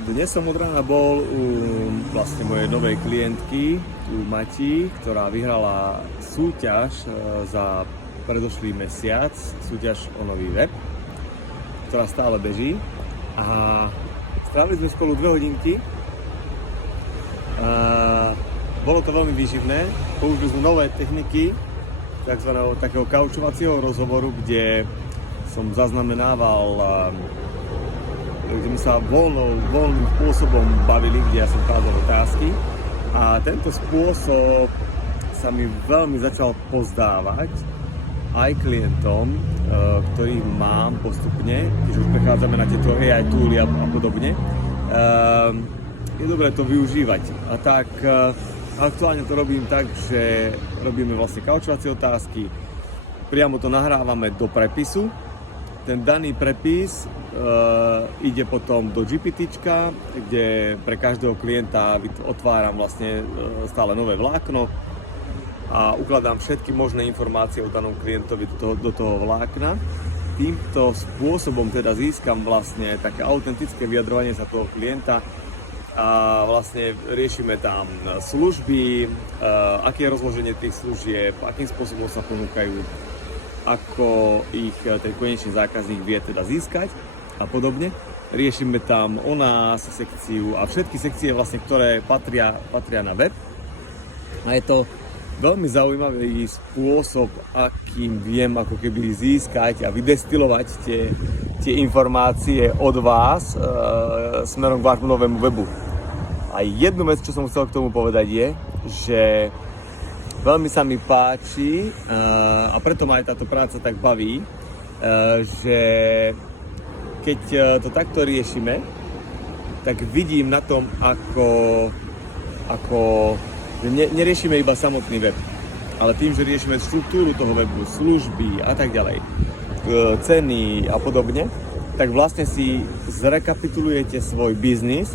Dnes som od rána bol u vlastne mojej novej klientky, u Mati, ktorá vyhrala súťaž za predošlý mesiac, súťaž o nový web, ktorá stále beží. A strávili sme spolu 2 hodinky. Bolo to veľmi výživné, použili sme nové techniky, takzvaného takého kaučovacieho rozhovoru, kde som zaznamenával, kde sme sa voľným spôsobom bavili, kde ja som kládol otázky. A tento spôsob sa mi veľmi začal pozdávať aj klientom, ktorých mám postupne, keď už prechádzame na tieto AI tooly a podobne. Je dobré to využívať. A tak aktuálne to robím tak, že robíme vlastne kaučovacie otázky, priamo to nahrávame do prepisu. Ten daný prepis ide potom do GPTčka, kde pre každého klienta otváram vlastne stále nové vlákno a ukladám všetky možné informácie o danom klientovi do toho vlákna. Týmto spôsobom teda získam vlastne také autentické vyjadrovanie sa toho klienta a vlastne riešime tam služby, aké je rozloženie tých služieb, akým spôsobom sa ponúkajú, ako ich ten konečný zákazník vie teda získať a podobne. Riešime tam o nás sekciu a všetky sekcie vlastne, ktoré patria na web. A je to veľmi zaujímavý spôsob, akým viem ako keby získať a vydestilovať tie informácie od vás smerom k vášmu novému webu. A jednu vec, čo som chcel k tomu povedať je, že veľmi sa mi páči a preto ma aj táto práca tak baví, že keď to takto riešime, tak vidím na tom, ako neriešime iba samotný web, ale tým, že riešime štruktúru toho webu, služby a tak ďalej, ceny a podobne, tak vlastne si zrekapitulujete svoj biznis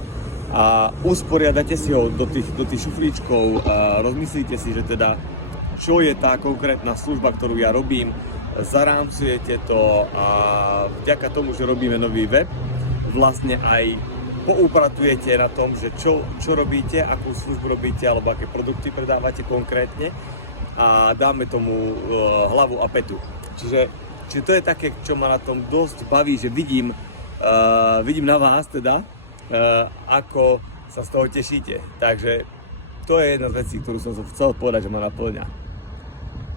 a usporiadate si ho do tých šuflíčkov a rozmyslíte si, že teda čo je tá konkrétna služba, ktorú ja robím, zarámcujete to a vďaka tomu, že robíme nový web, vlastne aj poupratujete na tom, že čo robíte, akú službu robíte alebo aké produkty predávate konkrétne a dáme tomu hlavu a petu. Čiže to je také, čo ma na tom dosť baví, že vidím na vás teda, ako sa z toho tešíte. Takže to je jedna z vecí, ktorú som chcel povedať, že ma naplňa.